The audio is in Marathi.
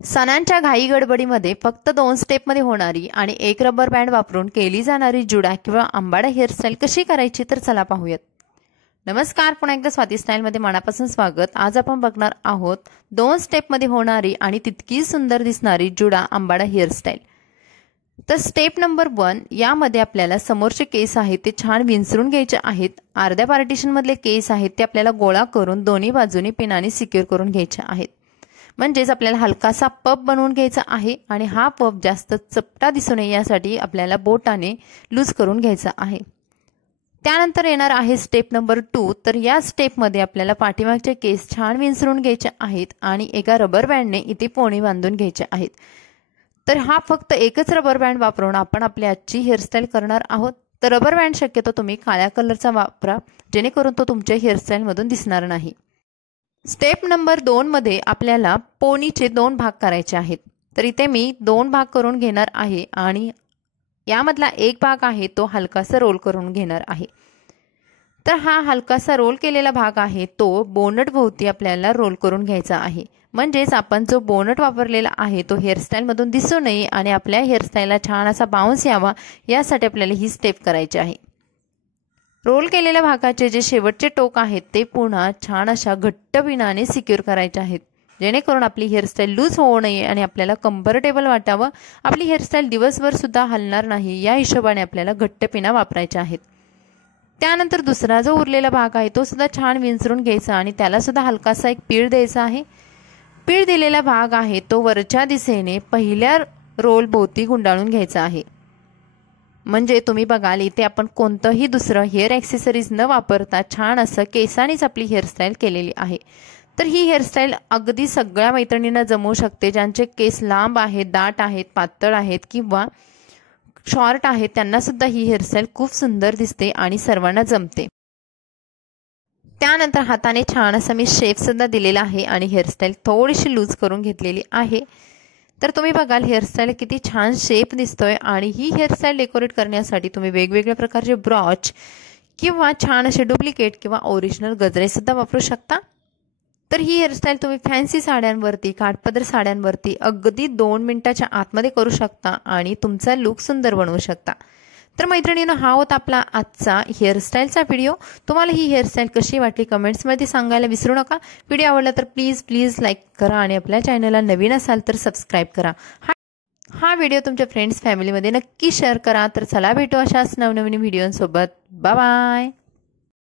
सणांच्या घाई गडबडीमध्ये फक्त 2 स्टेपमध्ये होणारी आणि एक रबर बँड वापरून केली जाणारी जुडा किंवा अंबाडा हेअरस्टाईल कशी करायची तर चला पाहूयात। नमस्कार, पुन्हा एकदा स्वाती स्टाईलमध्ये मनापासून स्वागत। आज आपण बघणार आहोत 2 स्टेपमध्ये होणारी आणि तितकी सुंदर दिसणारी जुडा अंबाडा हेअरस्टाईल। तर स्टेप नंबर 1, यामध्ये आपल्याला समोरचे केस आहेत ते छान विंचरून घ्यायचे आहेत। अर्ध्या पार्टिशन मधले केस आहेत ते आपल्याला गोळा करून दोन्ही बाजूनी पिनाने सिक्युअर करून घ्यायचे आहेत। म्हणजेच आपल्याला हलकासा पफ बनवून घ्यायचा आहे आणि हा पफ जास्त चपटा दिसू नये यासाठी आपल्याला बोटाने लूज करून घ्यायचा आहे। त्यानंतर येणार आहे स्टेप नंबर 2। तर या स्टेपमध्ये आपल्याला पाठीमागचे केस छान विंचरून घ्यायचे आहेत आणि एका रबर बँडने इथे पोणी बांधून घ्यायचे आहेत। तर हा फक्त एकच रबर बँड वापरून आपण आपली आजची हेअरस्टाईल करणार आहोत। तर रबर बँड शक्यतो तुम्ही काळ्या कलरचा वापरा, जेणेकरून तो तुमच्या हेअरस्टाईल मधून दिसणार नाही। स्टेप नंबर 2 मध्ये आपल्याला पोनीचे 2 भाग करायचे आहेत। तर इथे मी 2 भाग करून घेणार आहे आणि यामधला एक भाग आहे तो हलकासा रोल करून घेणार आहे। तर हा हलकासा रोल केलेला भाग आहे तो बोनट भोवती आपल्याला रोल करून घ्यायचा आहे। म्हणजेच आपण जो बोनट वापरलेला आहे तो हेअरस्टाईल मधून दिसू नये आणि आपल्या हेअरस्टाईलला छान असा बाउन्स यावा यासाठी आपल्याला ही स्टेप करायची आहे। रोल केलेल्या भागाचे जे शेवटचे टोक आहेत ते पुन्हा छान अशा घट्ट पिनाने सिक्युअर करायचे आहेत, जेणेकरून आपली हेअरस्टाईल लूज होऊ नये आणि आपल्याला कम्फर्टेबल वाटावं। आपली हेअरस्टाईल दिवसभर सुद्धा हलणार नाही या हिशोबाने आपल्याला घट्ट पिना वापरायच्या आहेत। त्यानंतर दुसरा जो उरलेला भाग आहे तो सुद्धा छान विंचरून घ्यायचा आणि त्याला सुद्धा हलकासा एक पीळ द्यायचा आहे। पीळ दिलेला भाग आहे तो वरच्या दिशेने पहिल्या रोल भोवती गुंडाळून घ्यायचा आहे। म्हणजे तुम्ही बघाल इथे आपण कोणतंही दुसरं हेअर ॲक्सेसरीज न वापरता छान असं केसानीच आपली हेअरस्टाईल केलेली आहे। तर ही हेअरस्टाईल अगदी सगळ्या मैत्रिणींना जमू शकते, ज्यांचे केस लांब आहेत, दाट आहेत, पातळ आहेत किंवा शॉर्ट आहेत, त्यांना सुद्धा ही हेअरस्टाईल खूप सुंदर दिसते आणि सर्वांना जमते। त्यानंतर हाताने छान असा मी शेप सुद्धा दिलेला आहे आणि हेअरस्टाईल थोडीशी लूज करून घेतलेली आहे। तर तुम्ही बघाल हेअरस्टाईल किती छान शेप दिसतोय आणि ही हेअरस्टाईल डेकोरेट करण्यासाठी तुम्ही वेगवेगळ्या प्रकारचे ब्रॉच किंवा छान असे डुप्लिकेट किंवा ओरिजिनल गजरे सुद्धा वापरू शकता। तर ही हेअरस्टाईल तुम्ही फॅन्सी साड्यांवरती, काठपदर साड्यांवरती अगदी 2 मिनिटाच्या आतमध्ये करू शकता आणि तुमचा लुक सुंदर बनवू शकता। तर मैत्रिणींनो, हा होता आपला आजचा हेअरस्टाईलचा व्हिडिओ। तुम्हाला ही हेअरस्टाईल कशी वाटली कमेंट्समध्ये सांगायला विसरू नका। व्हिडिओ आवडला तर प्लीज लाईक करा आणि आपल्या चॅनलला नवीन असाल तर सबस्क्राईब करा। हा व्हिडिओ तुमच्या फ्रेंड्स फॅमिलीमध्ये नक्की शेअर करा। तर चला भेटू अशाच नवनवीन व्हिडिओंसोबत। Bye bye.